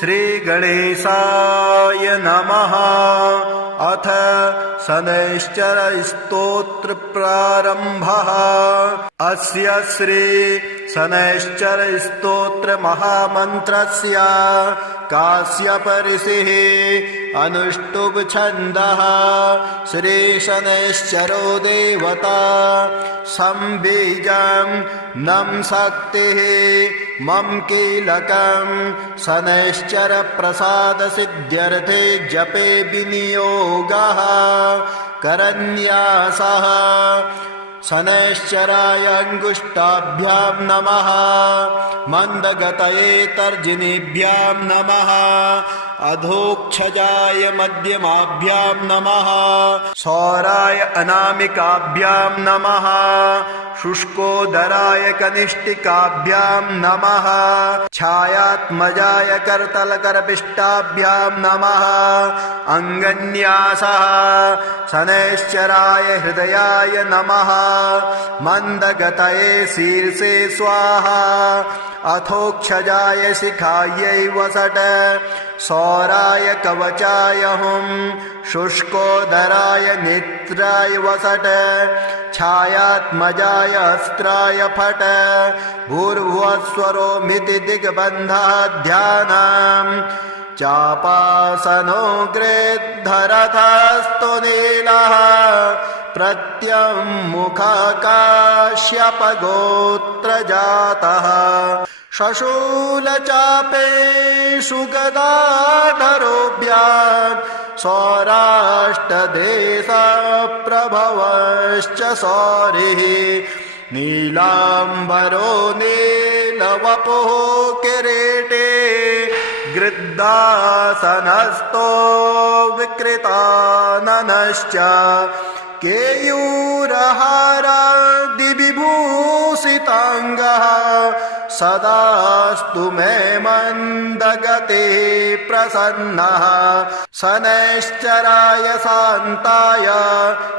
श्रीगणेशाय नमः। अथ शनैश्चरस्तोत्र प्रारम्भः। अस्य श्री शनैश्चरस्तोत्र महामन्त्रस्य काश्यप ऋषिः अनुष्टुप् छन्दः। श्री शनैश्चरो देवता संबीजं नम शक्तिः मम कीलकं शनैश्चर प्रसाद सिद्ध्यर्थे जपे विनियोगः करन्यासः। शनैश्चराय अंगुष्ठाभ्यां नमः। मंदगतये तर्जनीभ्यां नमः। अधोक्षजाय मध्यमाभ्यां नमः। सौराय अनामिकाभ्यां नमः। शुष्कोदराय कनिष्ठिकाभ्यां नमः। छायात्मजाय करतलकरपिष्टाभ्यां नमः। अंगन्यासः। शनैश्चराय हृदयाय नमः। मंदगतये शीर्षे स्वाहा। अथोक्षजाय शिखायै वसट। सौराय कवचाय हुं। शुष्कोदराय नेत्राय वसट। छायात्मजाय अस्त्राय फट। भूर्भुवस्वरोमिति दिग्बन्धः ध्यानम्। चापासनो गृद्धरथस्तु नीलः। प्रत्यङ्मुखकाश्यपगोत्रजातः। शशूलचापेषु गदाधरोऽभ्यां सौराष्ट्रदेशप्रभवश्च सौरिः। नीलाम्बरो नीलवपुः किरीटे। गृध्रासनस्थो विकृताननश्च। केयूरहारादिविभूषिताङ्गः। सदास्तु मे मन्दगते प्रसन्नः। शनैश्चराय शान्ताय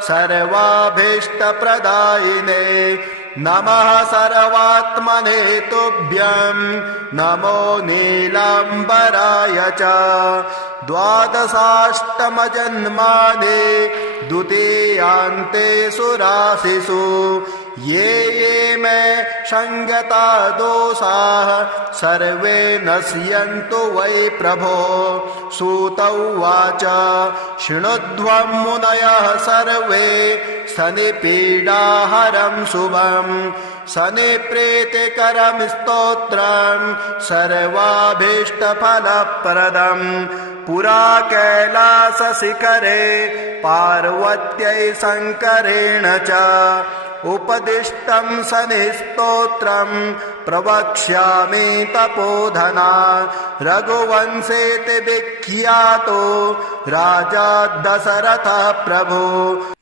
सर्वाभीष्टप्रदायिने नमः। सर्वात्मने तुभ्यं नमो नीलाम्बराय च। द्वादशाष्टमजन्मानि द्वितीयान्तेषु राशिषु। ये ये मे संगता दोषाः सर्वे नश्यन्तु वै प्रभो। सूत उवाच शृणुध्वं मुनयः सर्वे शनिपीडाहरं शुभं। शनिप्रीतिकरं स्तोत्रं सर्वाभीष्टफलप्रदम्। पुरा कैलासशिखरे पार्वत्यै शङ्करेण च उपदिष्टं शनिस्तोत्रं प्रवक्ष्यामि तपोधना। रघुवंशेति विख्यातो राजा दशरथः प्रभु।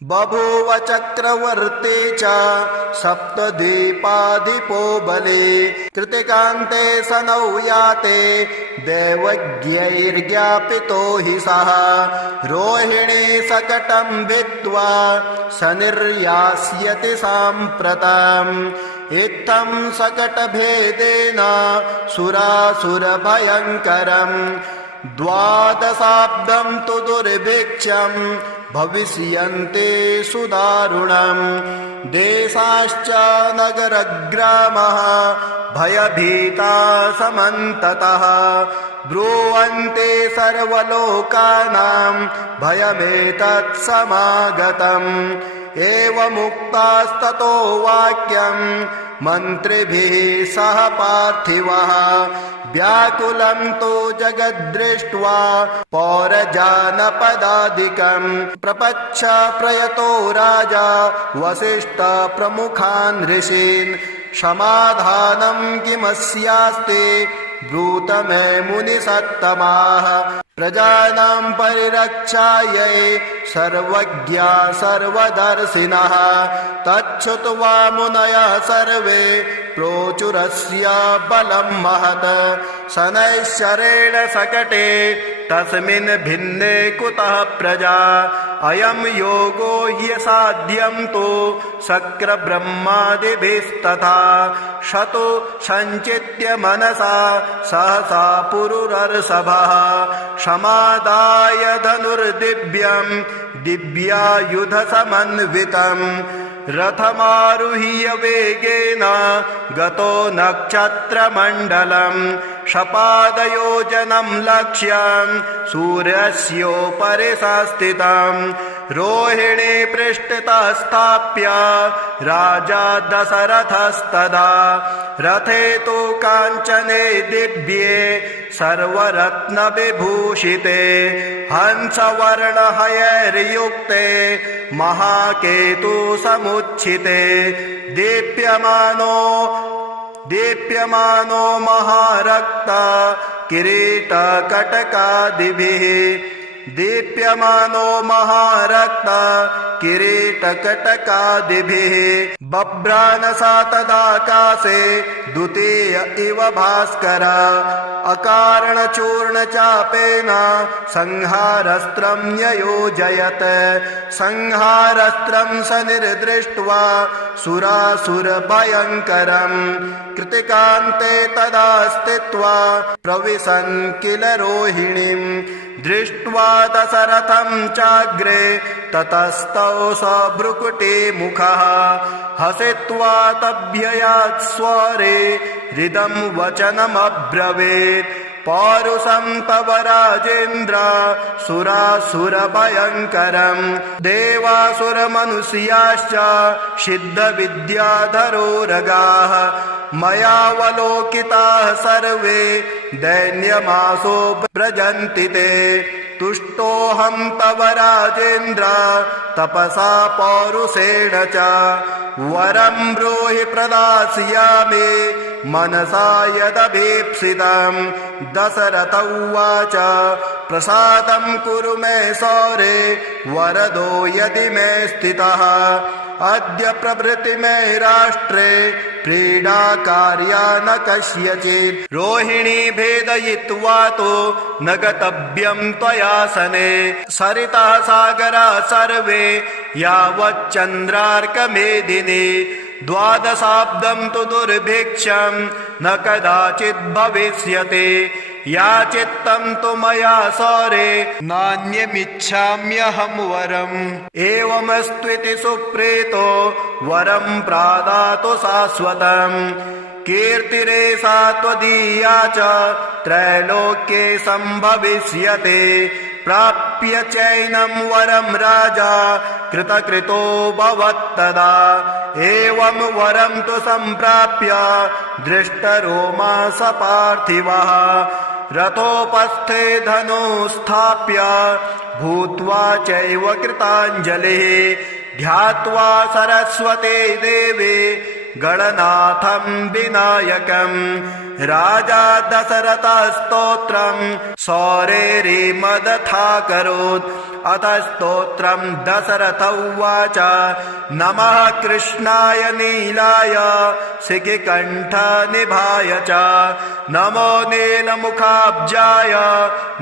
बभूव चक्रवर्ती च सप्तद्वीपाधिपो बली। कृतिकान्ते शनौ याते दैवज्ञैर्ज्ञापितो हि सः। रोहिणी शकटं भित्त्वा शनिर्यास्यति साम्प्रतम्। इत्थं शकटभेदेन सुरासुरभयङ्करम्। द्वादशाब्दं तु दुर्भिक्षं भविष्यन्ति सुदारुणम्। देशाश्च नगरग्रामः भयभीता समन्ततः। ब्रुवन्ति सर्वलोकानां भयमेतत् समागतम्। एवमुक्तास्ततो वाक्यं मन्त्रिभिः सह पार्थिवः। व्याकुलं तु जगद्दृष्ट्वा पौरजानपदादिकं। प्रपच्छ प्रयतो राजा वसिष्ठ प्रमुखान् ऋषीन्। समाधानं किमस्यास्ति ब्रूत मे मुनिसत्तमाः। प्रजानां परिरक्षायै सर्वज्ञा सर्वदर्शिनः तच्छ्रुत्वा मुनयः सर्वे प्रोचुरस्य बलं महत् शनैश्चरेण सकटे तस्मिन् भिन्ने कुतः प्रजा अयं योगो ह्यसाध्यं तु शक्रब्रह्मादिभिस्तथा शतो सञ्चित्य मनसा सहसा पुरुरर्षभः समादाय धनुर्दिव्यं दिव्यायुधसमन्वितं रथमारुह्य वेगेन गतो नक्षत्रमण्डलं शपादयोजनं लक्ष्यं सूर्यस्योपरि संस्थितं रोहिणी पृष्ठतः स्थाप्य राजा दशरथस्तदा रथे तु काञ्चने दिव्ये सर्वरत्नविभूषिते हंसवर्णहयैर्युक्ते महाकेतु समुच्छिते दीप्यमानो महारक्ता किरीटकटकादिभिः दीप्यमानो महारक्ता किरीटकटकादिभिः बभ्रानसा तदाकाशे द्वितीय इव भास्कर अकारणचूर्णचापेन संहारस्त्रं न्ययोजयत् संहारस्त्रं स निर्दृष्ट्वा सुरासुरभयङ्करं कृतिकान्ते तदा स्थित्वा प्रविशन् किल रोहिणीं दृष्ट्वा दशरथं चाग्रे ततस्तौ स भ्रुकुटी मुखः हसित्वा तभ्ययात् स्वरे हृदं वचनमब्रवीत् पौरुषं तव राजेन्द्र सुरासुरभयङ्करं देवासुरमनुष्याश्च सिद्धविद्याधरोरगाः मयावलोकिताः सर्वे दैन्यमासो व्रजन्ति ते तुष्टोऽहं तव राजेन्द्र तपसा पौरुषेण च वरं ब्रूहि प्रदास्यामि मनसा यदभीप्सितं दशरथ उवाच प्रसादं कुरु मे सौरे वरदो यदि मे स्थितः अद्य प्रभृति मे राष्ट्रे प्रीडा कार्या न कस्यचित् रोहिणी भेदयित्वा तो न गतव्यं त्वया सने सरितः सागरा सर्वे यावच्चन्द्रार्कमेदिनी द्वादशाब्दं तु दुर्भिक्षं न कदाचित् भविष्यति याचित्तं तु मया सौरे नान्यमिच्छाम्यहं वरम् एवमस्त्विति सुप्रीतो वरं प्रादातु शाश्वतम् कीर्तिरेषा त्वदीया च त्रैलोक्ये सम्भविष्यते प्राप्य चैनं वरं राजा कृतकृतो भवत्तदा एवं वरं तु सम्प्राप्य दृष्टरोमा स पार्थिवः रथोपस्थे धनुस्थाप्य भूत्वा चैव कृताञ्जलिः ध्यात्वा सरस्वते देवे गणनाथं विनायकं राजा दशरथस्तोत्रं सौरेरिमदथाकरोत् अथ स्तोत्रं दशरथ उवाच नमः कृष्णाय नीलाय शिखिकण्ठनिभाय च नमो नीलमुखाब्जाय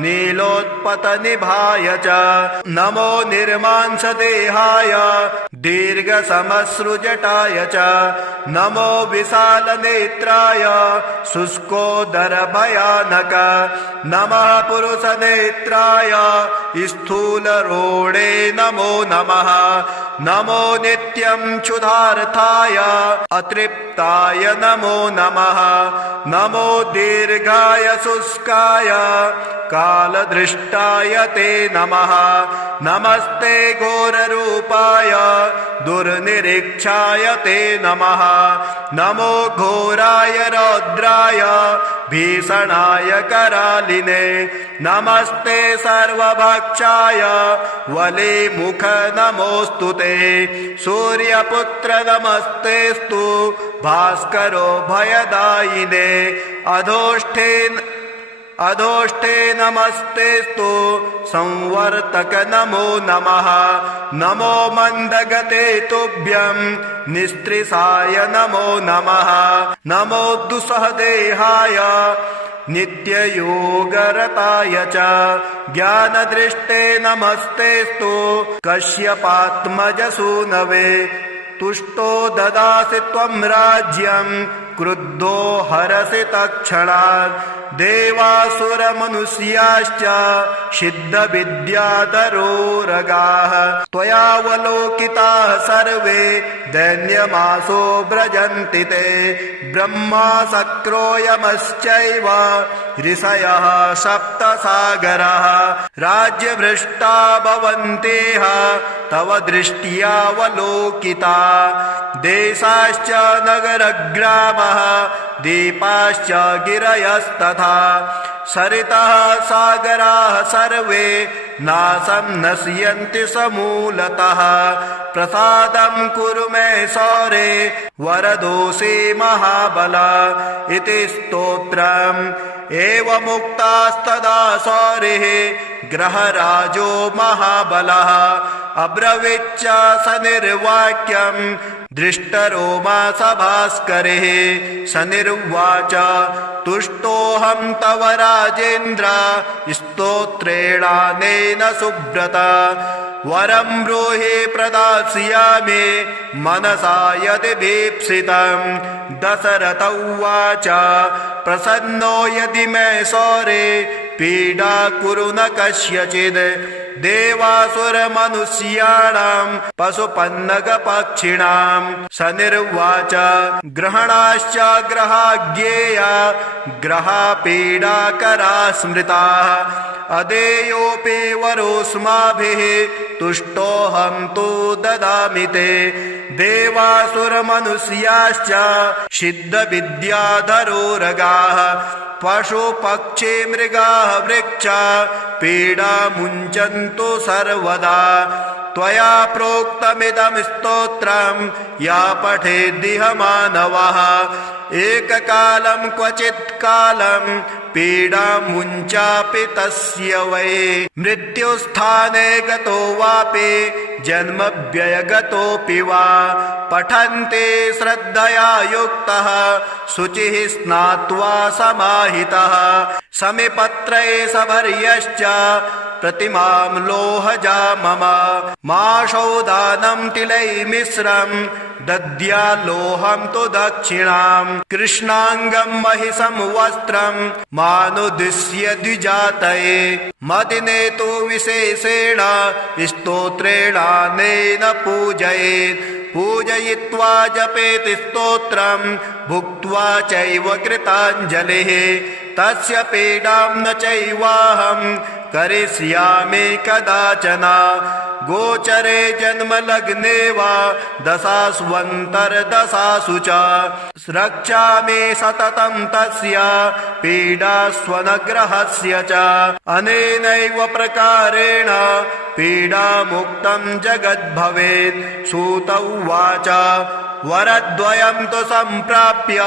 नीलोत्पतनिभाय च नमो निर्मांसदेहाय दीर्घसमश्रुजटाय च नमो विशालनेत्राय शुष्कोदरभयानक नमः पुरुषनेत्राय स्थूलरोणे नमो नमः नमो नित्यं क्षुधार्थाय अतृप्ताय नमो नमः नमो दीर्घाय शुष्काय कालदृष्टाय ते नमः नमस्ते घोररूपाय दुर्निरीक्षाय ते नमः नमो घोराय रौद्राय भीषणाय करालिने नमस्ते सर्वभक्षाय वलिमुख नमोऽस्तु ते सूर्यपुत्र नमस्तेस्तु भास्करो भयदायिने अधोष्ठे नमस्तेस्तु संवर्तक नमो नमः। नमो मन्दगते तुभ्यं निस्त्रिसाय नमो नमः। नमो दुस्सहदेहाय नित्ययोगरताय च ज्ञानदृष्टे नमस्तेस्तु कश्यपात्मजसूनवे। तुष्टो ददासि त्वं राज्यं क्रुद्धो हरसि तत्क्षणात्। देवासुरमनुष्याश्च सिद्धविद्याधरोरगाः त्वयावलोकिताः सर्वे दैन्यमासो व्रजन्ति ते। ब्रह्मा शक्रो यमश्चैव ऋषयः सप्तसागराः राज्यभ्रष्टा भवन्तेह तव दृष्ट्यावलोकिता। देशाश्च नगरग्रामः दीपाश्च गिरयस्तथा सरितः सागराः सर्वे नाशं नश्यन्ति समूलतः। प्रसादं कुरु मे सौरे वरदोषे महाबल इति स्तोत्रम्। एवमुक्तास्तदा सौरिः ग्रहराजो महाबलः अब्रवीच्च सनिर्वाक्यं दृष्टरोमा सभास्करिः। सनिर्वाच तुष्टोऽहं तव राजेन्द्र स्तोत्रेणानेन सुब्रत। वरं ब्रूहि प्रदास्यामि मनसा यदि भीप्सितं। दशरथ उवाच प्रसन्नो यदि मे सौरे पीडा कुरु न कस्यचित्। देवासुरमनुष्याणां पशुपन्नगपक्षिणां। सनिर्वाच ग्रहणाश्च ग्रहाज्ञेया ग्रहापीडाकरा स्मृताः। अदेयोऽपि वरोऽस्माभिः तुष्टोऽहं तु ददामि ते। देवासुरमनुष्याश्च सिद्धविद्याधरोरगाः पशुपक्षी मृगाः वृक्षा पीडा मुञ्चन्तु सर्वदा। त्वया प्रोक्तमिदं स्तोत्रं या पठेद्दिह मानवः। एककालं क्वचित् कालं पीडा मुञ्चापि तस्य वै। मृत्युस्थाने गतो वापि जन्मव्ययगतोऽपि वा। पठन्ते श्रद्धया युक्तः शुचिः स्नात्वा समाहितः। समिपत्रे सभर्यश्च प्रतिमां लोहजा मम। माशौदानं तिलैर्मिश्रं दद्याल्लोहं तु दक्षिणाम्। कृष्णाङ्गं महिषं वस्त्रं मानुदिश्य द्विजातये। मदिने तु विशेषेण स्तोत्रेणानेन पूजयेत्। पूजयित्वा जपेत् स्तोत्रं भुक्त्वा चैव कृताञ्जलिः। तस्य पीडां न चैवाहं करिष्यामि कदाचन। गोचरे जन्मलग्ने वा दशास्वन्तर्दशासु च। रक्षामि सततं तस्य पीडास्वनग्रहस्य च। अनेनैव प्रकारेण पीडामुक्तं जगद्भवेत्। सूत उवाच वरद्वयं तु सम्प्राप्य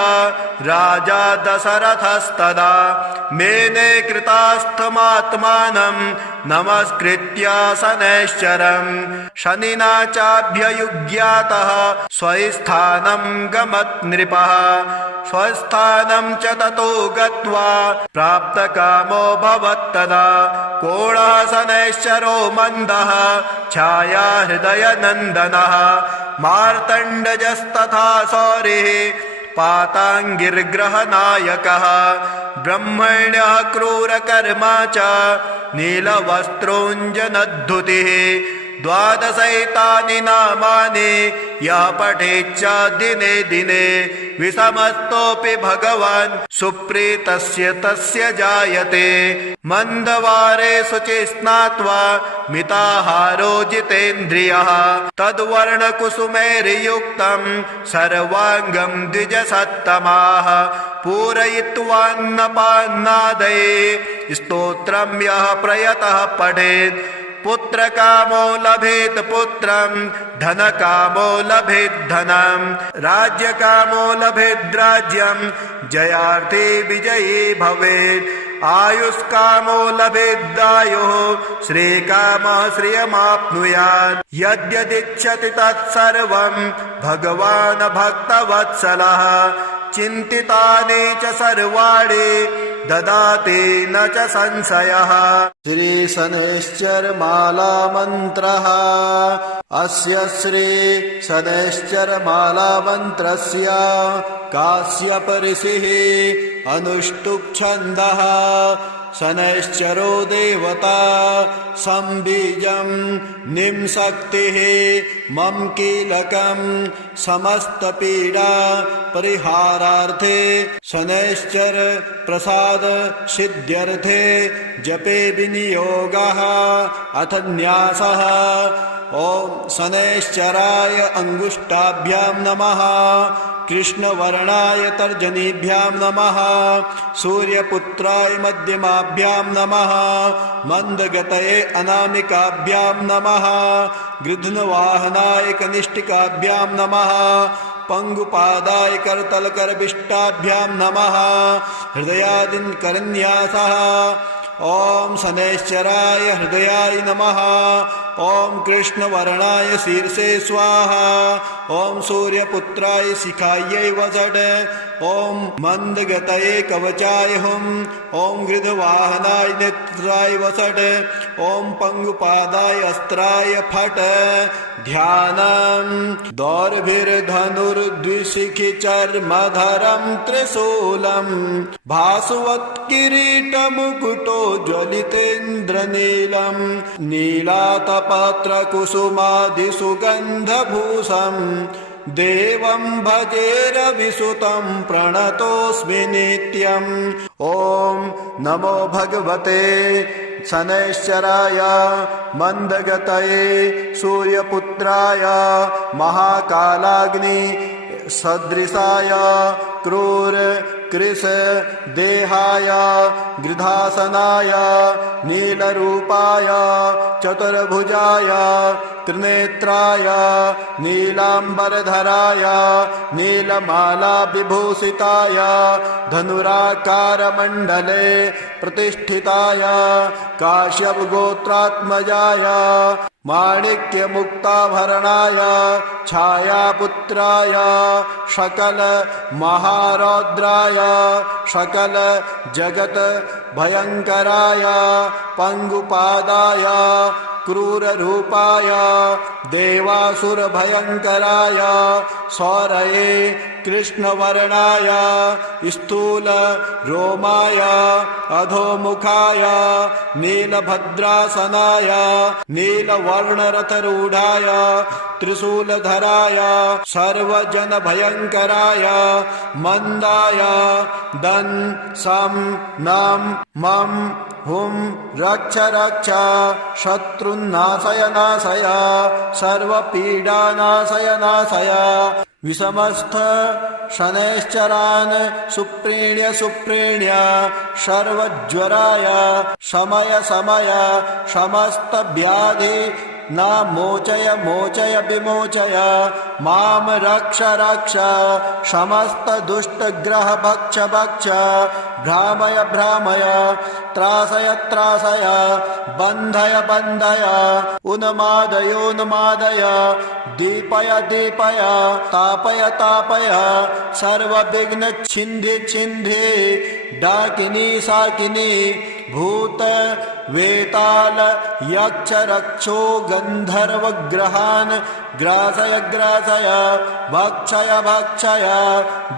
राजा दशरथस्तदा। मेने कृतास्थमात्मानं नमस्कृत्य शनैश्चरम्। शनिना चाभ्ययुज्ञातः स्वस्थानं गमत् नृपः। स्वस्थानं च ततो गत्वा प्राप्तकामो भवत्तदा। कोणः शनैश्चरो मन्दः छाया हृदयनन्दनः। मार्तण्डजस्तथा सौरिः पाताङ्गिर्ग्रहनायकः। ब्रह्मण्यः क्रूरकर्मा च नीलवस्त्रोऽञ्जनद्धुतिः। द्वादशैतानि नामानि यः पठेच्च दिने दिने। विषमस्तोऽपि भगवान् सुप्रीतस्य तस्य जायते। मन्दवारे शुचि स्नात्वा मिताहारो जितेन्द्रियः। तद्वर्णकुसुमैर्युक्तं सर्वाङ्गं द्विजसत्तमाः। पूरयित्वान्नपान्नादये स्तोत्रं यः प्रयतः पठेत्। पुत्रकामो लभेत् पुत्रं धनकामो लभेत् धनं। राज्यकामो लभेत् राज्यं जयार्थी विजयी भवेत्। आयुष्कामो लभेद्दायुः श्रीकामः श्रियमाप्नुयात् यद्यदिच्छति तत्सर्वं भगवान् भक्तवत्सलः चिन्तितानि च सर्वाणि ददाति न च संशयः। श्री शनैश्चरमाला मन्त्रः। अस्य श्री शनैश्चरमाला मन्त्रस्य काश्यप ऋषिः अनुष्टुप् छन्दः। शनैश्चरो देवता संबीजं निम्शक्तिः मम कीलकं समस्तपीडा परिहारार्थे शनैश्चर प्रसाद सिद्ध्यर्थे जपे विनियोगः अथ न्यासः। ओम शनैश्चराय अंगुष्ठाभ्यां नमः। कृष्णवर्णाय तर्जनीभ्यां नमः। सूर्यपुत्राय मध्यमाभ्यां नमः। मंदगतये अनामिकाभ्यां नमः। गृध्नवाहनाय कनिष्ठिकाभ्यां नमः। पंगुपादाय करतलकरविष्टाभ्यां नमः। हृदयादिकरन्यासः। ओम शनैश्चराय हृदयाय नमः। ओम कृष्णवर्णाय शीर्षे स्वाहा। ओम सूर्यपुत्राय शिखायै वषट्। ओम मंदगतये कवचाय हुम्। ओम गृध्रवाहनाय नेत्राय वषट्। ओम पंगुपादाय अस्त्राय फट्। ध्यानम् दौर्भिर्धनुर्द्विशिखिचर्मधरं त्रिशूलम् भासुवत्किरीटमुकुटो ज्वलितेन्द्रनीलम् नीलातपत्रकुसुमादिसुगन्धभूषम् देवं भजेरविसुतं प्रणतोऽस्मि नित्यम्। ओम नमो भगवते शनैश्चराय मंदगतये सूर्यपुत्राय महाकालाग्नि सदृशाय क्रूर कृश देहाय गृधासनाय नीलरूपाय चतुर्भुजाय त्रिनेत्राय नीलांबरधराय नीलमाला विभूषिताय धनुराकारमण्डले प्रतिष्ठिताय काश्यप गोत्रात्मजाय माणिक्यमुक्ताभरणाय छायापुत्राय सकल महारौद्राय सकल जगत भयंकराय पंगुपादाय क्रूररूपाय देवासुर भयंकराय सौरये कृष्णवर्णाय स्थूल रोमाय अधोमुखाय नीलभद्रासनाय नीलवर्णरथरूढ़ाय त्रिशूलधराय सर्वजन भयंकराय मंदाय दं सं नम मम हुम रक्ष रक्ष शत्रुन्नाशय नाशय सर्वपीडानाशय नाशय। विषमस्थ शनैश्चरान् सुप्रीण्य सुप्रीण्य सर्वज्वराय शमय शमय समस्त व्याधि न मोचय मोचय विमोचय माम रक्ष रक्ष समस्त दुष्ट ग्रह भक्ष भक्ष भ्रामय भ्रामय त्रासय त्रासय बन्धय बन्धय उन्मादय उन्मादय दीपय दीपय तापय तापय सर्वविघ्न छिन्धि छिन्धि डाकिनी साकिनी भूत वेताल यक्ष रक्षो गंधर्व ग्रहान् ग्रासय ग्रासय भक्षय भक्षय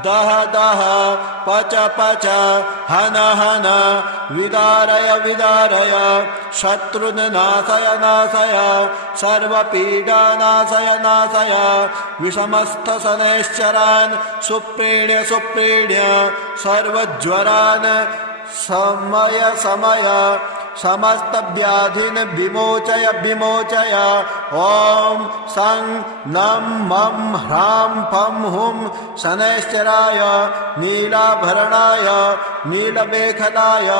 दह दह पच पच हन हन विदारय विदारय शत्रुन् नाशय नाशय सर्वपीडा नाशय नाशय। विषमस्थ शनैश्चरान् सुप्रीण्य सुप्रीण्य सर्वज्वरान् समय समय समस्त व्याधिन विमोचय विमोचय। ओम सं नम मम ह्रां फं हुं शनैश्चराय नीलाभरणाय नीलमेखलाय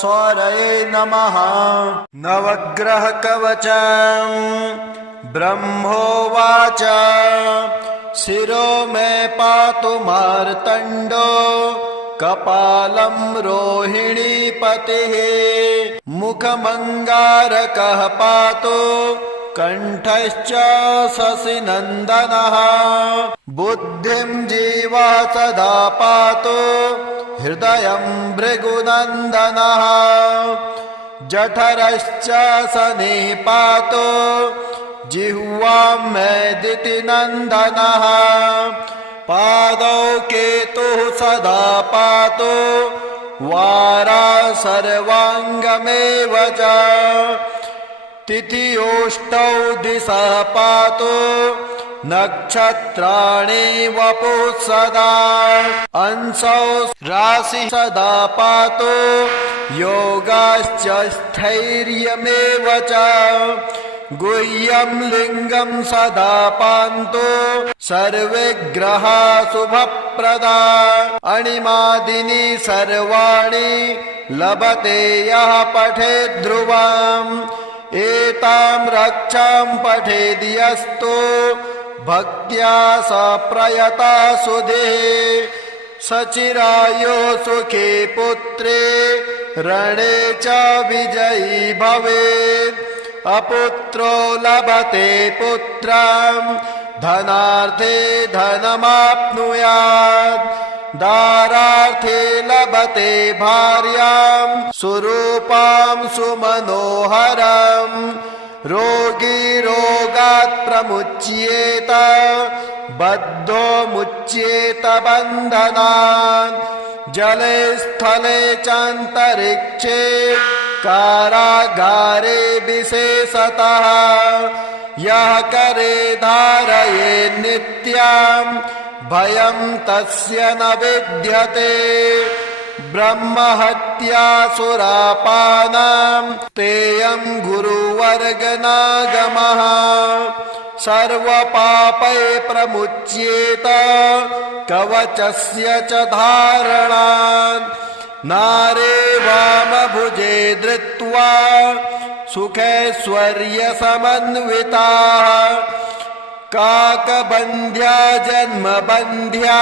सौरये नमः। नवग्रह कवचम् ब्रह्मोवाच शिरो मे पातु मार्तण्डो कपालं रोहिणी पतिः मुखमङ्गारकः पातु कण्ठश्च शशिनन्दनः बुद्धिं जीवः सदा पातु हृदयं भृगुनन्दनः जठरश्च शनिः पातु जिह्वां मैदितिनन्दनः पादौ केतुः सदा पातु वारा सर्वाङ्गमेव च तिथियोष्टौ दिशः पातु नक्षत्राणि वपुः सदा अंशौ राशि सदा पातु योगाश्च स्थैर्यमेव च गुह्यं लिङ्गं सदा पान्तु सर्वे ग्रहा शुभप्रदा अणिमादीनि सर्वाणि लभते यः पठेत् ध्रुवम् एतां रक्षां पठेद् यस्तु भक्त्या स प्रयता सुधीः सचिरायो सुखे पुत्रे रणे च विजयी भवेत् अपुत्रो लभते पुत्रं धनार्थे धनमाप्नुयात् दारार्थे लभते भार्यां सुरूपां सुमनोहरम् रोगी रोगात् प्रमुच्येत बद्धो मुच्येत बन्धनात् जले स्थले चान्तरिक्षे कारागारे विशेषतः यः करे धारये नित्यं भयं तस्य न विद्यते ब्रह्महत्यासुरापानां तेयं गुरुवर्गनागमः सर्वपापै प्रमुच्येत कवचस्य च धारणात् नारे वामभुजे धृत्वा सुखैश्वर्यसमन्विताः काकबन्ध्या जन्मबन्ध्या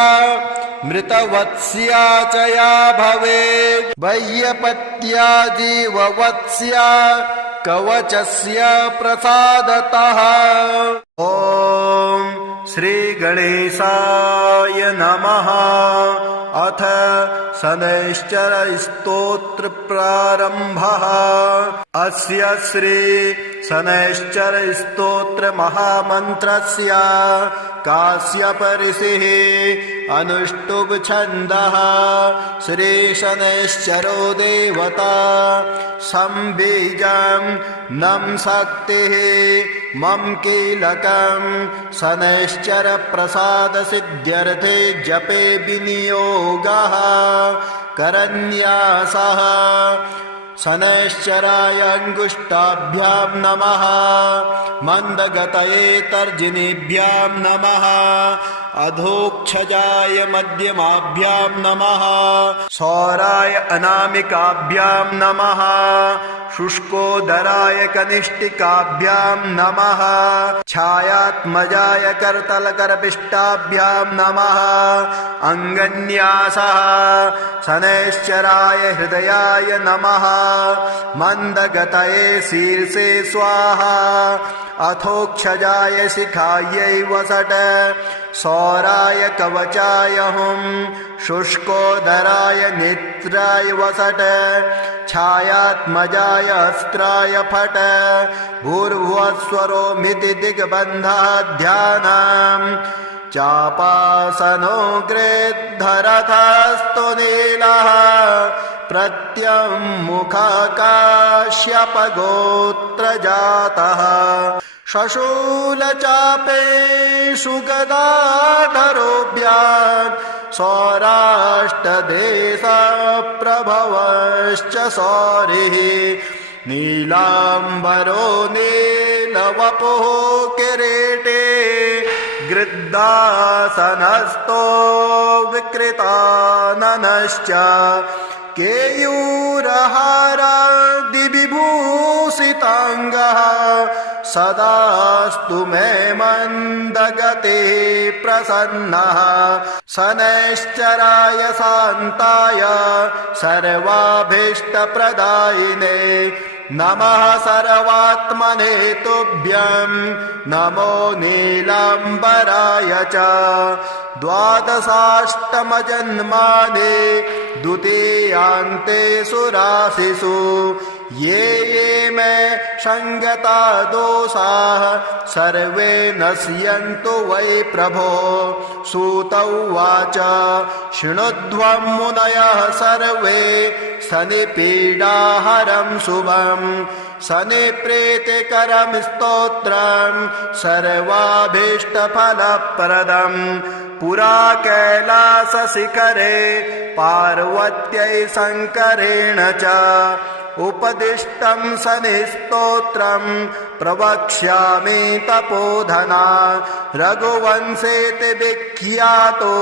मृतवत्स्या च या भवेत् वैयपत्या जीववत्स्या कवचस्य प्रसादतः। ॐ श्रीगणेशाय नमः। अथ शनैश्चरस्तोत्र प्रारम्भः। अस्य श्री शनैश्चरस्तोत्र महामन्त्रस्य काश्यप ऋषिः अनुष्टुप् छन्दः। श्री शनैश्चरो देवता संबीजं नं शक्तिः मम कीलकं शनैश्चर प्रसाद सिद्ध्यर्थे जपे विनियोगः करन्यासः। शनैश्चराय अंगुष्ठाभ्यां नमः। मंदगतये तर्जनीभ्यां नमः। अधोक्षजाय मध्यमाभ्यां नमः। सौराय अनामिकाभ्यां नमः। शुष्कोदराय कनिष्ठिकाभ्यां नमः। छायात्मजाय करतलकरपिष्टाभ्यां नमः। अंगन्यासः। शनैश्चराय हृदयाय नमः। मंदगतये शीर्षे स्वाहा। अथोक्षजाय शिखायै वसट। सौराय कवचाय हुं। शुष्कोदराय नेत्राय वसट। छायात्मजाय अस्त्राय फट। भूर्भुवस्वरो मिति दिग्बन्धः ध्यानम्। चापासनो गृद्धरथस्तु नीलः। प्रत्यङ्मुखकाश्यपगोत्रजातः। शशूलचापेषु गदाधरोऽभ्याम्। सौराष्ट्रदेशप्रभवश्च सौरिः। नीलाम्बरो नीलवपुः किरीटे। गृद्धासनस्थो विकृताननश्च। केयूरहारादिविभूषिताङ्गः। सदा तदास्तु मे मन्दगते प्रसन्नः शनैश्चराय शान्ताय सर्वाभीष्टप्रदायिने नमः सर्वात्मने तुभ्यं नमो नीलाम्बराय च द्वादशाष्टमजन्मानि द्वितीयान्ते सुराशिषु ये ये मे संगता दोषाः सर्वे नश्यन्तु वै प्रभो। सूत उवाच शृणुध्वं मुनयः सर्वे शनिपीडाहरं शुभं शनिप्रीतिकरं स्तोत्रं सर्वाभीष्टफलप्रदं पुरा कैलासशिखरे पार्वत्यै शङ्करेण च उपदिष्टं शनिस्तोत्रं प्रवक्ष्यामि तपोधना रघुवंशेति विख्यातो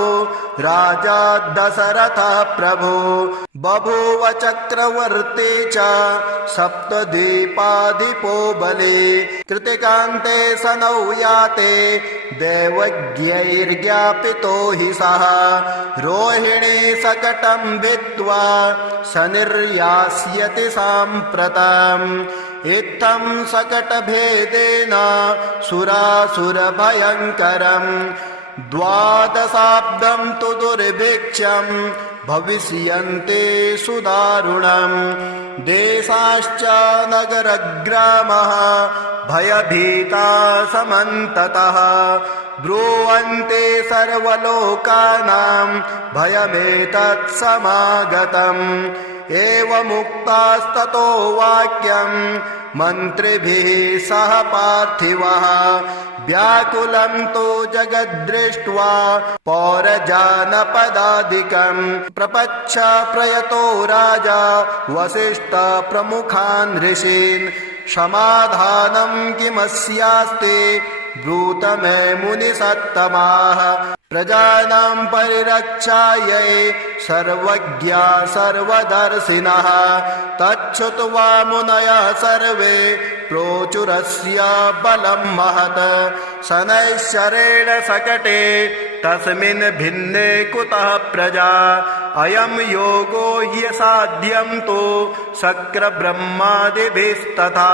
राजा दशरथः प्रभु बभूव चक्रवर्ती च सप्तद्वीपाधिपो बली कृतिकान्ते शनौ याते दैवज्ञैर्ज्ञापितो हि सः रोहिणी शकटं भित्त्वा शनिर्यास्यति साम्प्रतम् इत्थं शकटभेदेन सुरासुरभयङ्करम् द्वादशाब्दं तु दुर्भिक्षं भविष्यन्ते सुदारुणम् देशाश्च नगरग्रामः भयभीता समन्ततः ब्रुवन्ते सर्वलोकानां भयमेतत् समागतम् एवमुक्तास्ततो वाक्यं मन्त्रिभिः सह पार्थिवः व्याकुलं तु जगद्दृष्ट्वा पौरजानपदादिकं प्रपच्छ प्रयतो राजा वसिष्ठ प्रमुखान् ऋषीन् समाधानं किमस्यास्ति ब्रूत मे मुनिसत्तमाः प्रजानां परिरक्षायै सर्वज्ञा सर्वदर्शिनः तच्छ्रुत्वा मुनयः सर्वे प्रोचुरस्य बलं महत् शनैश्चरेण शकटे तस्मिन् भिन्ने कुतः प्रजा अयं योगो ह्यसाध्यं तु शक्रब्रह्मादिभिस्तथा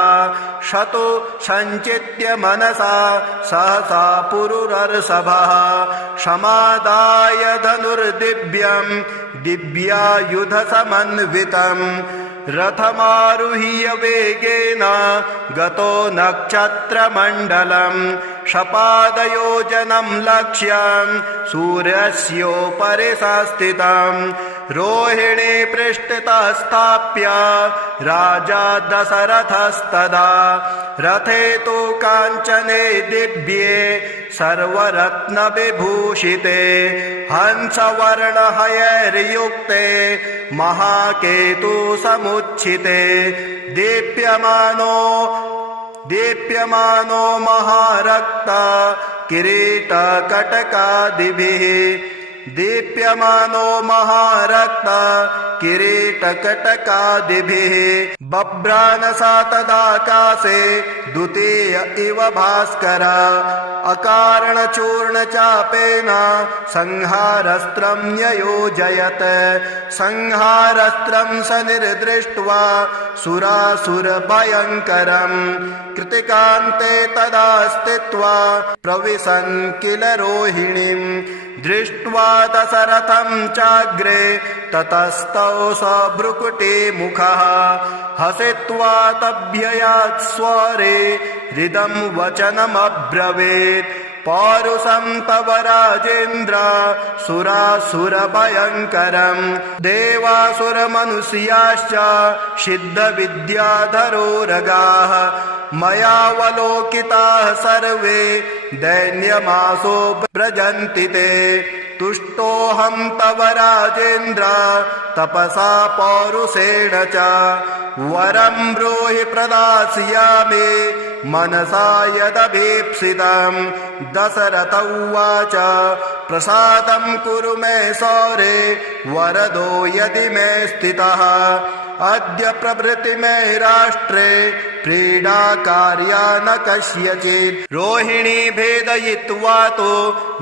शतु सञ्चित्य मनसा सहसा पुरुरर्षभः समादाय धनुर्दिव्यं दिव्यायुधसमन्वितम् रथमारुह्य वेगेन गतो नक्षत्रमण्डलम् शपादयोजनं लक्ष्यं सूर्यस्योपरि संस्थितं रोहिणी पृष्ठतः स्थाप्य राजा दशरथस्तदा रथे तु काञ्चने दिव्ये सर्वरत्नविभूषिते हंसवर्णहयैर्युक्ते महाकेतु समुच्छिते दीप्यमानो महारक्ता किरीटकटकादिभिः दीप्यमानो महारक्ता किरीटकटकादिभिः बभ्रानसा तदाकाशे द्वितीय इव भास्कर अकारणचूर्णचापेन संहारस्त्रं न्ययोजयत् संहारस्त्रं शनिर्दृष्ट्वा सुरासुरभयङ्करम् कृतिकान्ते तदा स्थित्वा प्रविशन् किल रोहिणीम् दृष्ट्वा दशरथं चाग्रे ततस्तौ सभ्रुकुटी मुखः हसित्वा तभ्ययात् स्वरे हृदं वचनमब्रवीत् पौरुषं तव राजेन्द्र सुरासुरभयङ्करम् देवासुरमनुष्याश्च सिद्धविद्याधरोरगाः मयावलोकिताः सर्वे दैन्यमासो व्रजन्ति ते तुष्टोऽहं तव राजेन्द्र तपसा पौरुषेण च वरं ब्रूहि प्रदास्यामि मनसा यदभीप्सितं दशरथ उवाच प्रसादं कुरु मे सौरे वरदो यदि मे स्थितः अद्य प्रभृति मे राष्ट्रे प्रीडा कार्या न कस्यचित् रोहिणी भेदयित्वा तो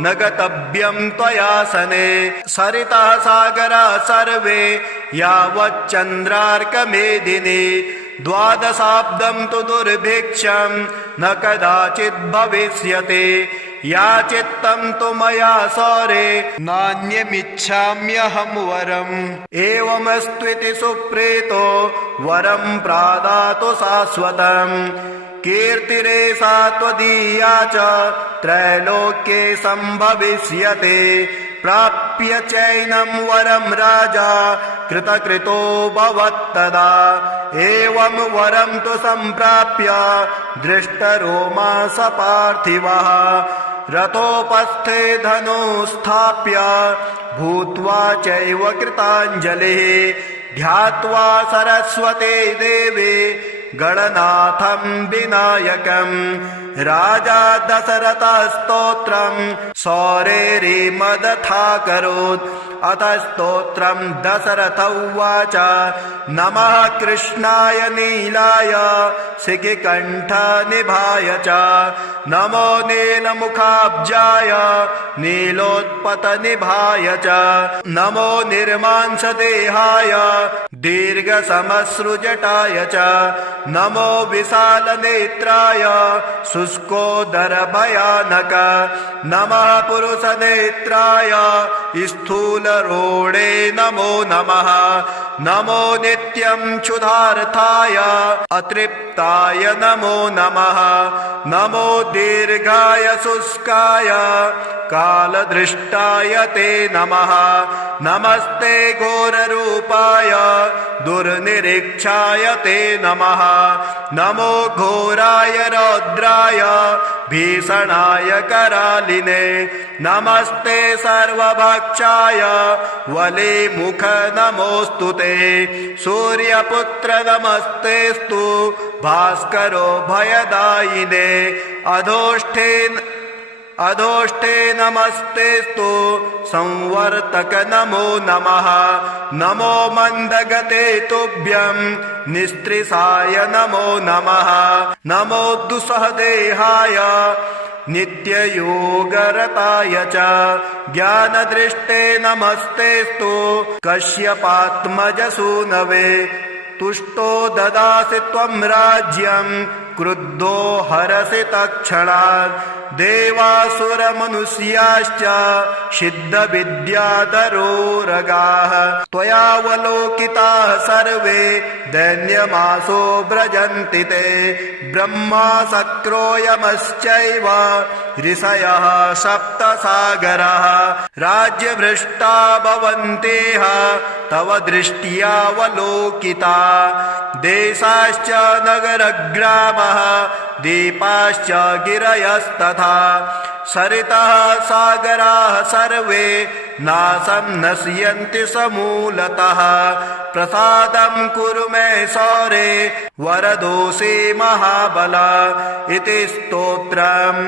न गतव्यं त्वयासने सरितः सागरा सर्वे यावच्चन्द्रार्कमेदिनी द्वादशाब्दं तु दुर्भिक्षं न कदाचित् भविष्यति याचितं तु मया सौरे नान्यमिच्छाम्यहं वरम् एवमस्त्विति सुप्रीतो वरं प्रादातु शाश्वतम् कीर्तिरेषा त्वदीया च त्रैलोक्ये सम्भविष्यते प्राप्य चैनं वरं राजा कृतकृतो भवत्तदा एवं वरं तु सम्प्राप्य दृष्टरोमा स पार्थिवः रथोपस्थे धनुस्थाप्य भूत्वा चैव कृताञ्जलिः ध्यात्वा सरस्वते देवे गणनाथं विनायकम् राजा दशरथस्तोत्रं सौरेरिमदथाकरोत् अथ स्तोत्रं दशरथ उवाच नमः कृष्णाय नीलाय शिखिकण्ठनिभाय च नमो नीलमुखाब्जाय नीलोत्पतनिभाय च नमो निर्मांसदेहाय दीर्घसमश्रुजटाय च नमो विशालनेत्राय शुष्कोदरभयानक नमः पुरुषनेत्राय स्थूलरोणे नमो नमः नमो नित्यं क्षुधार्थाय अतृप्ताय नमो नमः नमो दीर्घाय शुष्काय कालदृष्टाय ते नमः नमस्ते घोररूपाय दुर्निरीक्षाय ते नमः नमो घोराय रौद्राय भीषणाय करालिने नमस्ते सर्वभक्षाय वले मुख नमोऽस्तु ते सूर्यपुत्र नमस्तेस्तु भास्करो भयदायिने अधोष्ठे नमस्तेस्तु संवर्तक नमो नमः नमो मन्दगते तुभ्यं निस्त्रिसाय नमो नमः नमो दुस्सहदेहाय नित्ययोगरताय च ज्ञानदृष्टे नमस्तेस्तु कश्यपात्मजसूनवे तुष्टो ददासि त्वं राज्यं क्रुद्धो हरसि तत्क्षणात् देवासुरमनुष्याश्च सिद्धविद्याधरोरगाः त्वयावलोकिताः सर्वे दैन्यमासो व्रजन्ति ते ब्रह्मा शक्रो यमश्चैव ऋषयः सप्तसागराः राज्यभ्रष्टा भवन्तेह तव दृष्ट्यावलोकिता देशाश्च नगरग्रामः दीपाश्च गिरयस्तथा सरितः सागराः सर्वे नाशं नश्यन्ति समूलतः प्रसादं कुरु मे सौरे वरदोषे महाबल इति स्तोत्रम्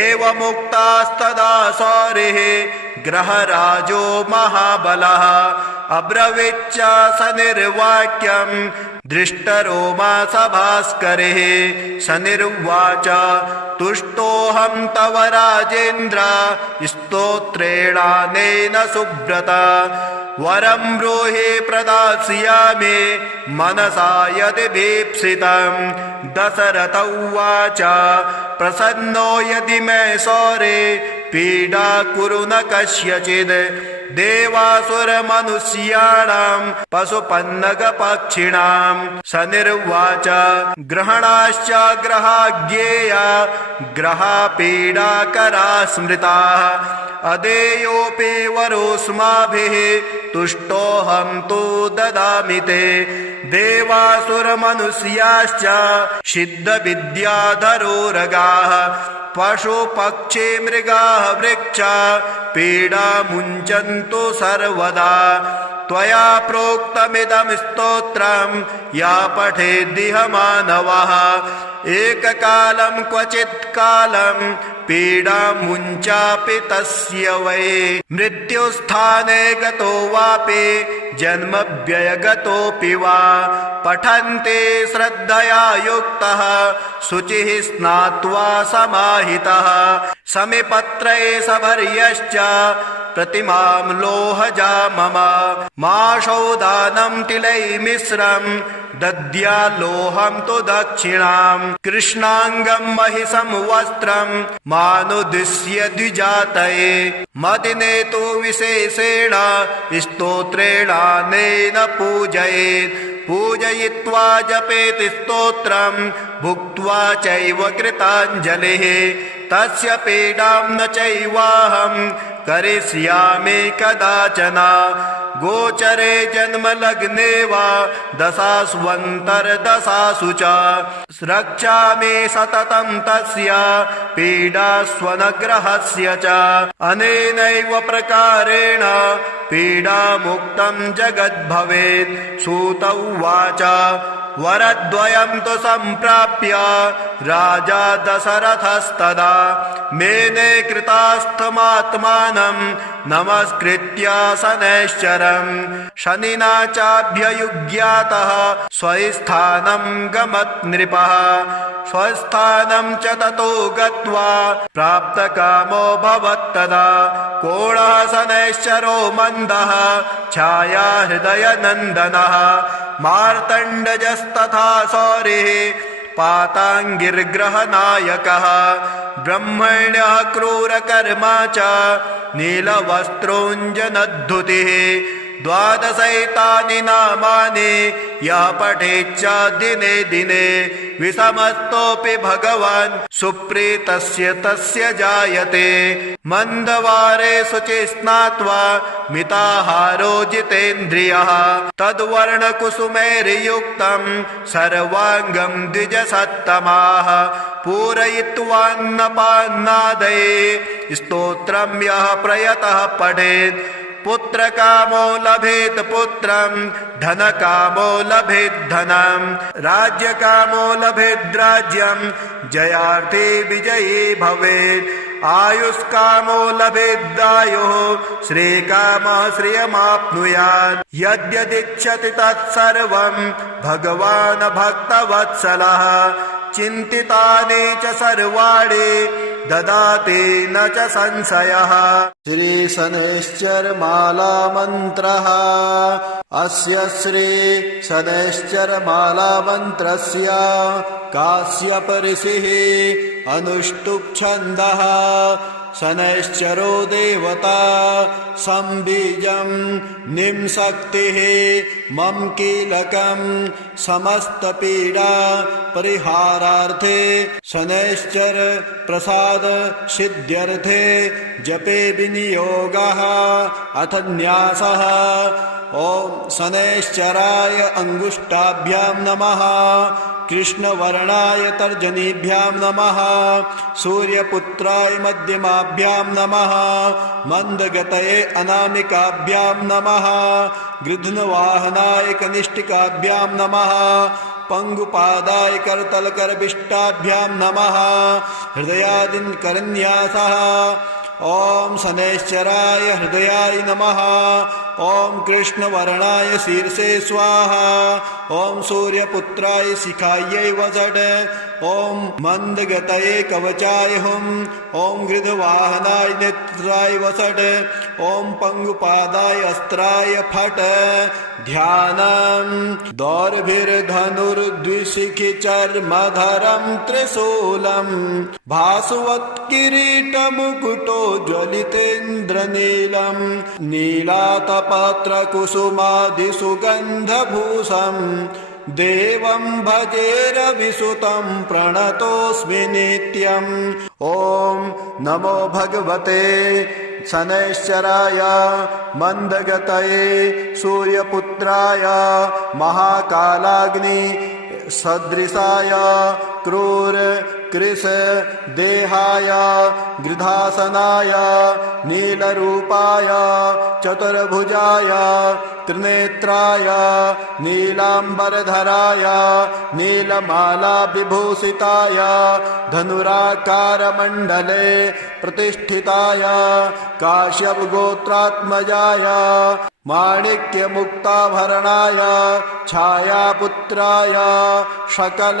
एवमुक्तास्तदा सौरिः ग्रहराजो महाबलः अब्रवीच्च स निर्वाक्यं दृष्टरोमा स भास्करिः स निर्वाच तुष्टोऽहं तव राजेन्द्र स्तोत्रेणानेन सुब्रत वरं ब्रूहि प्रदास्यामि मनसा यदि भीप्सितं दशरथ उवाच प्रसन्नो यदि मे सौरे पीडा कुरु न कस्यचिद् देवासुरमनुष्याणां पशुपन्नगपक्षिणां स निर्वाच ग्रहणाश्च ग्रहाज्ञेया ग्रहापीडाकरा स्मृताः अदेयोऽपि वरोऽस्माभिः तुष्टोऽहं तु ददामि ते देवासुरमनुष्याश्च सिद्धविद्याधरोरगाः पशुपक्षी मृगाः वृक्षा पीडा मुञ्चन्तु सर्वदा त्वया प्रोक्तमिदं स्तोत्रं या पठेद्दिह मानवः एककालं क्वचित् कालं पीडा मुञ्चापि तस्य वै मृत्युस्थाने गतो वापि जन्मव्ययगतोऽपि वा पठन्ते श्रद्धया युक्तः शुचिः स्नात्वा समाहितः समिपत्रे सभर्यश्च प्रतिमां लोहजा मम माशौदानं तिलैर्मिश्रं दद्याल्लोहं तु दक्षिणां कृष्णाङ्गं महिषं वस्त्रं मानुदिश्य द्विजातये मदिने तु विशेषेण स्तोत्रेणानेन पूजयेत् पूजयित्वा जपेत् स्तोत्रं भुक्त्वा चैव कृताञ्जलिः तस्य पीडां न चैवाहं करिष्यामि कदाचन गोचरे जन्मलग्ने वा दशास्वन्तर्दशासु च रक्षामि सततं तस्य पीडास्वनग्रहस्य च अनेनैव प्रकारेण पीडामुक्तं जगद्भवेत् सूत उवाच वरद्वयं तु सम्प्राप्य राजा दशरथस्तदा मेने कृतास्थमात्मानं नमस्कृत्य शनैश्चरं शनिना चाभ्ययुज्ञातः स्वस्थानं गमत् नृपः स्वस्थानं च ततो गत्वा प्राप्तकामो भवत्तदा कोणः शनैश्चरो मन्दः छाया हृदयनन्दनः मार्तण्डजस्तथा सौरिः पाताङ्गिर्ग्रहनायकः ब्रह्मण्यः क्रूरकर्मा च नीलवस्त्रोऽञ्जनद्धुतिः द्वादशैतानि नामानि यः पठेच्च दिने दिने विषमस्तोऽपि भगवान् सुप्रीतस्य तस्य जायते मन्दवारे शुचि स्नात्वा मिताहारो जितेन्द्रियः तद्वर्णकुसुमैर्युक्तं सर्वाङ्गं द्विजसत्तमाः पूरयित्वान्नपान्नादये स्तोत्रं यः प्रयतः पठेत् पुत्रकामो लभेत् पुत्रं धनकामो लभेत् धनं राज्यकामो लभेत् राज्यं जयार्थे विजयी भवेत् आयुष्कामो लभेदायुः श्रीकामः श्रियमाप्नुयात् यद्यदिच्छति तत्सर्वं भगवान् भक्तवत्सलः चिन्तितानि च सर्वाणि ददाति न च संशयः श्री शनैश्चरमाला मन्त्रः अस्य श्री शनैश्चरमाला मन्त्रस्य काश्यप ऋषिः अनुष्टुप् छन्दः शनैश्चरो देवता संबीजं निम्शक्तिः मम कीलकं समस्तपीडा परिहारार्थे शनैश्चर प्रसाद सिद्ध्यर्थे जपे विनियोगः अथ न्यासः ओम शनैश्चराय अंगुष्ठाभ्यां नमः कृष्णवर्णाय तर्जनीभ्यां नमः सूर्यपुत्राय मध्यमाभ्यां नमः मंदगतये अनामिकाभ्यां नमः गृध्नवाहनाय कनिष्ठिकाभ्यां नमः पंगुपादाय करतलकरविष्टाभ्यां नमः हृदयादिन करन्यासः ओम शनैश्चराय हृदयाय नमः ओम कृष्णवर्णाय शीर्षे स्वाहा ओम सूर्यपुत्राय शिखायै वषट् ओम मंदगतये कवचाय हुम ओम गृध्रवाहनाय नेत्राय वषट् ओम पंगुपादाय अस्त्राय फट् ध्यानं दौर्भिर्धनुर्द्विशिखिचर्मधरं त्रिशूलं भास्वत्किरीटमुकुटो ज्वलितेन्द्रनीलं नीलातपत्रकुसुमादिसुगन्धभूषं देवं भजेरविसुतं प्रणतोऽस्मि नित्यम् ॐ नमो भगवते शनैश्चराय मंदगतये सूर्यपुत्राय महाकालाग्नि सदृशाय क्रूर कृश देहाय गृधासनाय नीलरूपाय चतुर्भुजाय त्रिनेत्राय नीलाम्बरधराय नीलमाला विभूषिताय धनुराकारमण्डले प्रतिष्ठिताय काश्यपगोत्रात्मजाय माणिक्यमुक्ताभरणाय छायापुत्राय सकल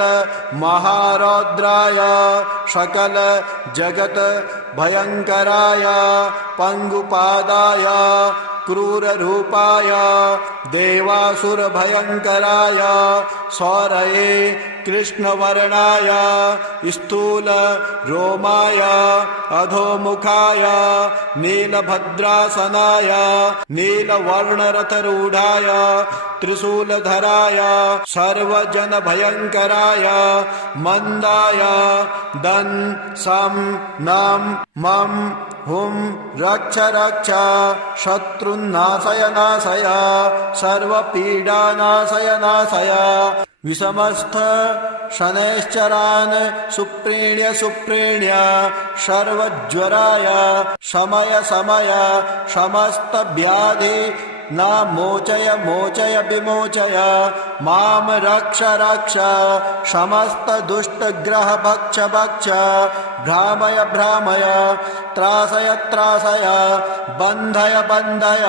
महारौद्राय सकल जगत भयंकराय पंगुपादाय क्रूररूपाय देवासुरभयंकराय सौरये कृष्णवर्णाय स्थूल रोमाय अधोमुखाय नीलभद्रासनाय नीलवर्णरथरूढाय त्रिशूलधराय सर्वजनभयंकराय मंदाय दं सं नं मं हुं रक्ष रक्ष शत्रुन्नाशय नाशय सर्वपीडानाशय नाशय विषमस्थ शनैश्चरान् सुप्रीण्य सुप्रीण्य सर्वज्वराय शमय शमय समस्त व्याधि न मोचय मोचय विमोचय माम रक्ष रक्ष समस्त दुष्ट ग्रह भक्ष भक्ष भ्रामय भ्रामय त्रासय त्रासय बन्धय बन्धय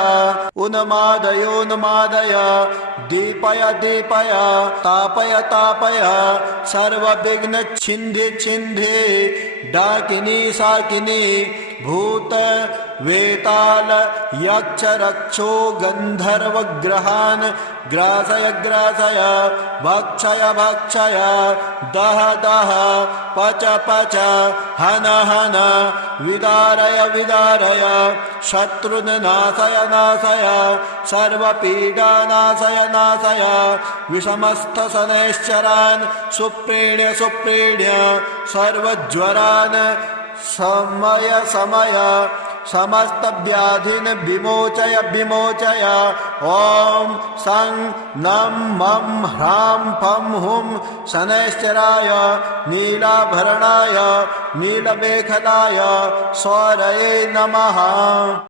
उन्मादय उन्मादय दीपय दीपय तापय तापय सर्वविघ्न छिन्धि छिन्धि डाकिनी शाकिनी भूत वेताल यक्ष रक्षो गंधर्व ग्रहान् ग्रासय ग्रासय भक्षय भक्षय दह दह पच पच हन हन विदारय विदारय शत्रुन् नाशय नाशय सर्वपीडा नाशय नाशय विषमस्थ शनैश्चरान् सुप्रीण्य सुप्रीण्य सर्वज्वरान् समय समय समस्त व्याधिन विमोचय विमोचय ओम सं नम मम ह्रां फं हुं शनैश्चराय नीलाभरणाय नीलमेखलाय सौरये नमः।